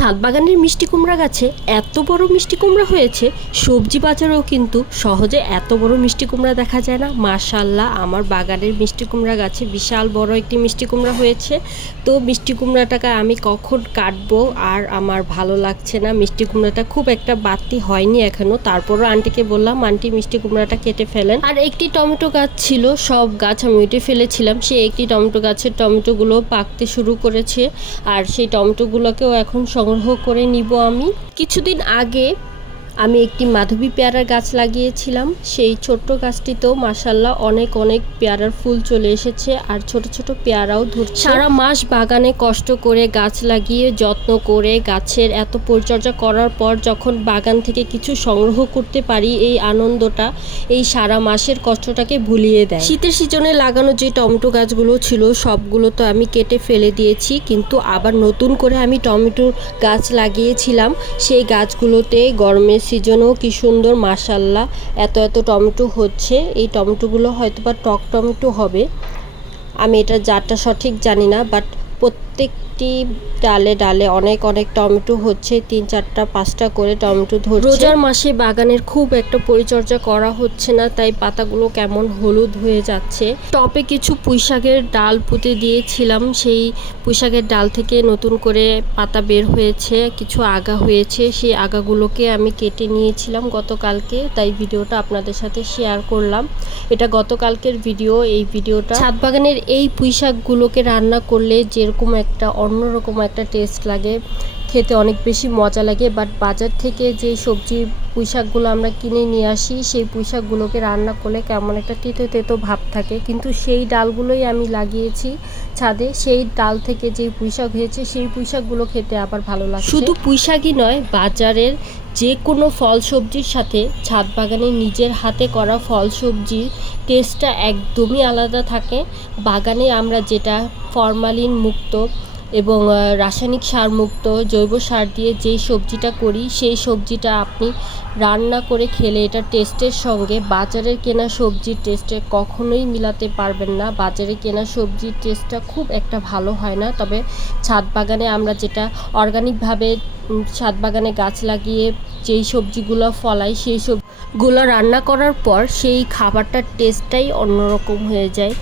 ছাদ বাগানের মিষ্টি কুমড়া গাছে এত বড় মিষ্টি কুমড়া হয়েছে, সবজি বাজারেও কিন্তু সহজে এত বড় মিষ্টি কুমড়া দেখা যায় না। মাশাআল্লাহ, আমার বাগানের মিষ্টি কুমড়া গাছে বিশাল বড় একটি মিষ্টি কুমড়া হয়েছে। তো মিষ্টি কুমড়াটাকে আমি কখন কাটবো আর আমার ভালো লাগছে না। মিষ্টি কুমড়াটা খুব একটা বাড়তি হয়নি এখনো, তারপরও আন্টিকে বললাম আন্টি মিষ্টি কুমড়াটা কেটে ফেলেন। আর একটি টমেটো গাছ ছিল, সব গাছ আমি উঠে ফেলেছিলাম। সেই একটি টমেটো গাছের টমেটোগুলো পাকতে শুরু করেছে, আর সেই টমেটোগুলোকেও এখন সংগ্রহ করে নিব আমি। কিছুদিন আগে আমি একটি মাধবী পেয়ারার গাছ লাগিয়েছিলাম। সেই ছোট্ট গাছটিতেও মাশাআল্লাহ অনেক অনেক পেয়ারার ফুল চলে এসেছে, আর ছোট ছোট পেয়ারাও ধরছে। সারা মাস বাগানে কষ্ট করে গাছ লাগিয়ে যত্ন করে গাছের এত পরিচর্যা করার পর যখন বাগান থেকে কিছু সংগ্রহ করতে পারি, এই আনন্দটা এই সারা মাসের কষ্টটাকে ভুলিয়ে দেয়। শীতের সিজনে লাগানো যে টমেটো গাছগুলো ছিল সবগুলো তো আমি কেটে ফেলে দিয়েছি, কিন্তু আবার নতুন করে আমি টমেটো গাছ লাগিয়েছিলাম। সেই গাছগুলোতে গরমের সিজনেও কি সুন্দর মাশাআল্লাহ এত এত টমেটো হচ্ছে। এই টমেটোগুলো হয়তোবা টক টমেটো হবে, আমি এটা জাতটা সঠিক জানি না, বাট প্রত্যেকটি ডালে ডালে অনেক অনেক টমেটো হচ্ছে, 3-4টা 5টা করে টমেটো ধরছে। রোজার মাসে বাগানের খুব একটা পরিচর্যা করা হচ্ছে না, তাই পাতাগুলো কেমন হলুদ হয়ে যাচ্ছে। টপে কিছু পুঁইশাকের ডাল পুঁতে দিয়েছিলাম, সেই পুঁইশাকের ডাল থেকে নতুন করে পাতা বের হয়েছে, কিছু আগা হয়েছে। সেই আগাগুলোকে আমি কেটে নিয়েছিলাম গতকালকে, তাই ভিডিওটা আপনাদের সাথে শেয়ার করলাম। এটা গতকালকের ভিডিও। এই ভিডিওটা ছাদ বাগানের এই পুঁইশাকগুলোকে রান্না করলে যেরকম একটা অন্যরকম একটা টেস্ট লাগে, খেতে অনেক বেশি মজা লাগে। বাট বাজার থেকে যে সবজি পুঁইশাকগুলো আমরা কিনে নিয়ে আসি, সেই পুঁইশাকগুলোকে রান্না করলে কেমন একটা তেতো তেতো ভাব থাকে, কিন্তু সেই ডালগুলোই আমি লাগিয়েছি ছাদে। সেই ডাল থেকে যে পুঁইশাক হয়েছে সেই পুঁইশাকগুলো খেতে আবার ভালো লাগে। শুধু পুঁইশাকই নয়, বাজারের যে কোনো ফল সবজির সাথে ছাদ বাগানে নিজের হাতে করা ফল সবজির টেস্টটা একদমই আলাদা থাকে। বাগানে আমরা যেটা ফরমালিন মুক্ত এবং রাসায়নিক সার মুক্ত জৈব সার দিয়ে যেই সবজিটা করি, সেই সবজিটা আপনি রান্না করে খেলে এটা টেস্টের সঙ্গে বাজারের কেনা সবজির টেস্টে কখনোই মিলাতে পারবেন না। বাজারে কেনা সবজির টেস্টটা খুব একটা ভালো হয় না, তবে ছাদ বাগানে আমরা যেটা অর্গানিকভাবে ছাদ বাগানে গাছ লাগিয়ে যেই সবজিগুলো ফলাই, সেই সবগুলো রান্না করার পর সেই খাবারটার টেস্টটাই অন্যরকম হয়ে যায়।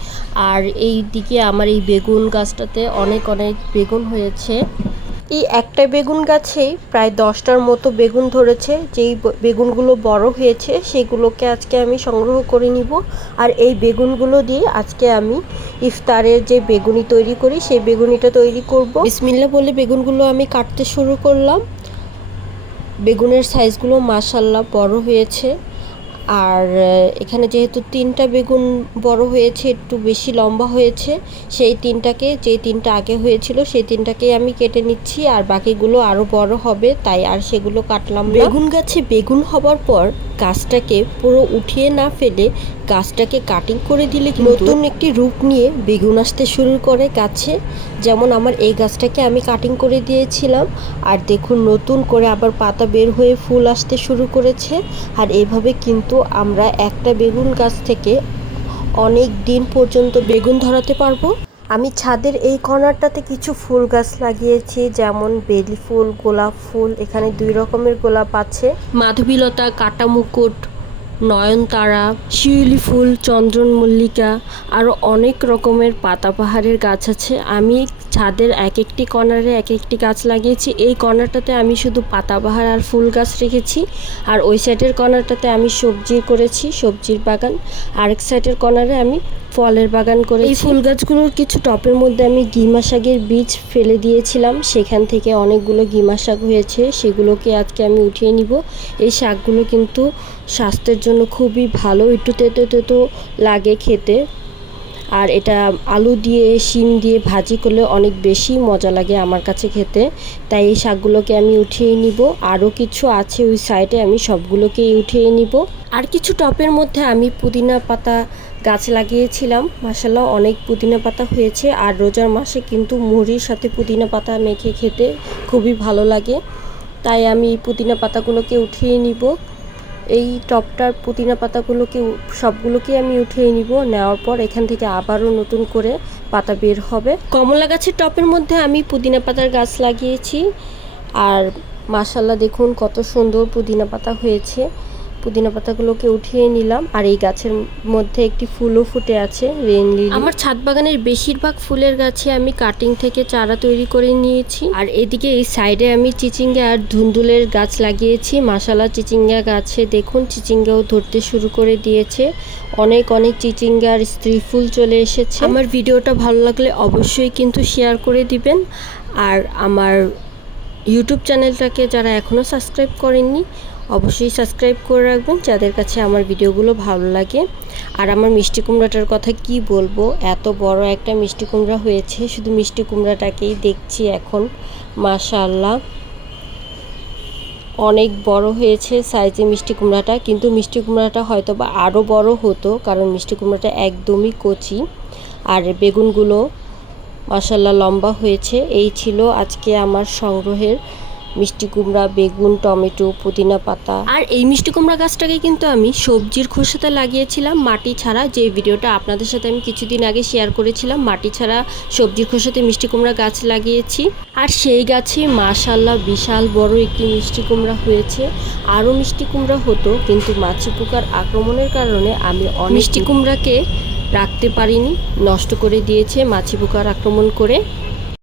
আর এই দিকে আমার এই বেগুন গাছটাতে অনেক অনেক বেগুন হয়েছে। এই একটা বেগুন গাছেই প্রায় 10টার মতো বেগুন ধরেছে। যেই বেগুনগুলো বড় হয়েছে সেগুলোকে আজকে আমি সংগ্রহ করে নিব, আর এই বেগুনগুলো দিয়ে আজকে আমি ইফতারের যে বেগুনি তৈরি করি সেই বেগুনিটা তৈরি করব। বিসমিল্লাহ বলে বেগুনগুলো আমি কাটতে শুরু করলাম। বেগুনের সাইজগুলো মাশাআল্লাহ বড় হয়েছে, আর এখানে যেহেতু 3টা বেগুন বড় হয়েছে, একটু বেশি লম্বা হয়েছে, সেই 3টাকে, যে 3টা আগে হয়েছিল সেই 3টাকেই আমি কেটে নিচ্ছি, আর বাকিগুলো আরও বড় হবে তাই আর সেগুলো কাটলাম না। বেগুন গাছে বেগুন হবার পর গাছটাকে পুরো উঠিয়ে না ফেলে গাছটাকে কাটিং করে দিলে নতুন একটি রূপ নিয়ে বেগুন আসতে শুরু করে গাছে। যেমন আমার এই গাছটাকে আমি কাটিং করে দিয়েছিলাম, আর দেখুন নতুন করে আবার পাতা বের হয়ে ফুল আসতে শুরু করেছে। আর এইভাবে কিন্তু আমরা একটা বেগুন গাছ থেকে অনেক দিন পর্যন্ত বেগুন ধরাতে পারবো। আমি ছাদের এই কর্নারটাতে কিছু ফুল গাছ লাগিয়েছি, যেমন বেলি ফুল, গোলাপ ফুল। এখানে 2 রকমের গোলাপ আছে, মাধবীলতা, কাটা মুকুট, নয়নতারা, শিউলি ফুল, চন্দ্রমল্লিকা, আরও অনেক রকমের পাতাবাহারের গাছ আছে। আমি ছাদের এক একটি কর্নারে এক একটি গাছ লাগিয়েছি। এই কর্নারটাতে আমি শুধু পাতাবাহার আর ফুল গাছ রেখেছি, আর ওই সাইডের কর্নারটাতে আমি সবজি করেছি, সবজির বাগান। আরেক সাইডের কর্নারে আমি ফলের বাগান করেছি। এই ফুল গাছগুলোর কিছু টপের মধ্যে আমি গিমা শাকের বীজ ফেলে দিয়েছিলাম, সেখান থেকে অনেকগুলো গিমা শাক হয়েছে, সেগুলোকে আজকে আমি উঠিয়ে নিব। এই শাকগুলো কিন্তু স্বাস্থ্যের জন্য খুবই ভালো, একটু তেতো তেতো লাগে খেতে, আর এটা আলু দিয়ে শিম দিয়ে ভাজি করলে অনেক বেশি মজা লাগে আমার কাছে খেতে। তাই এই শাকগুলোকে আমি উঠিয়ে নিব। আরও কিছু আছে ওই সাইডে, আমি সবগুলোকেই উঠিয়ে নিব। আর কিছু টপের মধ্যে আমি পুদিনা পাতা গাছ লাগিয়েছিলাম, মাশাআল্লাহ অনেক পুদিনা পাতা হয়েছে। আর রোজার মাসে কিন্তু মুড়ির সাথে পুদিনা পাতা মেখে খেতে খুবই ভালো লাগে, তাই আমি পুদিনা পাতাগুলোকে উঠিয়ে নিব। এই টপটার পুদিনা পাতাগুলোকে সবগুলোকে আমি উঠিয়ে নিব। নেওয়ার পর এখান থেকে আবারও নতুন করে পাতা বের হবে। কমলা গাছের টপের মধ্যে আমি পুদিনা পাতার গাছ লাগিয়েছি, আর মাশাআল্লাহ দেখুন কত সুন্দর পুদিনা পাতা হয়েছে। পুদিনা পাতাগুলোকে উঠিয়ে নিলাম। আর এই গাছের মধ্যে একটি ফুলও ফুটে আছে, রেন লিলি। আমার ছাদ বাগানের বেশিরভাগ ফুলের গাছে আমি কাটিং থেকে চারা তৈরি করে নিয়েছি। আর এদিকে এই সাইডে আমি চিচিঙ্গা আর ধুন্দুলের গাছ লাগিয়েছি। মাশাআল্লাহ চিচিঙ্গা গাছে দেখুন চিচিঙ্গাও ধরতে শুরু করে দিয়েছে। অনেক অনেক চিচিঙ্গার স্ত্রী ফুল চলে এসেছে। আমার ভিডিওটা ভালো লাগলে অবশ্যই কিন্তু শেয়ার করে দিবেন। আর আমার ইউটিউব চ্যানেলটাকে যারা এখনও সাবস্ক্রাইব করেননি অবশ্যই সাবস্ক্রাইব করে রাখবেন, যাদের কাছে আমার ভিডিওগুলো ভালো লাগে। আর আমার মিষ্টি কুমড়াটার কথা কি বলবো, এত বড় একটা মিষ্টি কুমড়া হয়েছে। শুধু মিষ্টি কুমড়াটাকেই দেখছি এখন। মাশাআল্লাহ অনেক বড় হয়েছে সাইজে মিষ্টি কুমড়াটা, কিন্তু মিষ্টি কুমড়াটা হয়তো বা আরও বড় হতো, কারণ মিষ্টি কুমড়াটা একদমই কচি। আর বেগুনগুলো মাশাআল্লাহ লম্বা হয়েছে। এই ছিল আজকে আমার সংগ্রহের মিষ্টি কুমড়া, বেগুন, টমেটো, পুদিনা পাতা। আর এই মিষ্টি কুমড়া গাছটাকে কিন্তু আমি সবজির খোসাতে লাগিয়েছিলাম মাটি ছাড়া, যে ভিডিওটা আপনাদের সাথে আমি কিছুদিন আগে শেয়ার করেছিলাম। মাটি ছাড়া সবজির খোসাতে মিষ্টি কুমড়া গাছ লাগিয়েছি। আর সেই গাছে মাশাআল্লাহ বিশাল বড় একটি মিষ্টি কুমড়া হয়েছে। আরও মিষ্টি কুমড়া হতো, কিন্তু মাছি পোকার আক্রমণের কারণে আমি মিষ্টি কুমড়াকে রাখতে পারিনি, নষ্ট করে দিয়েছে মাছি পোকার আক্রমণ করে।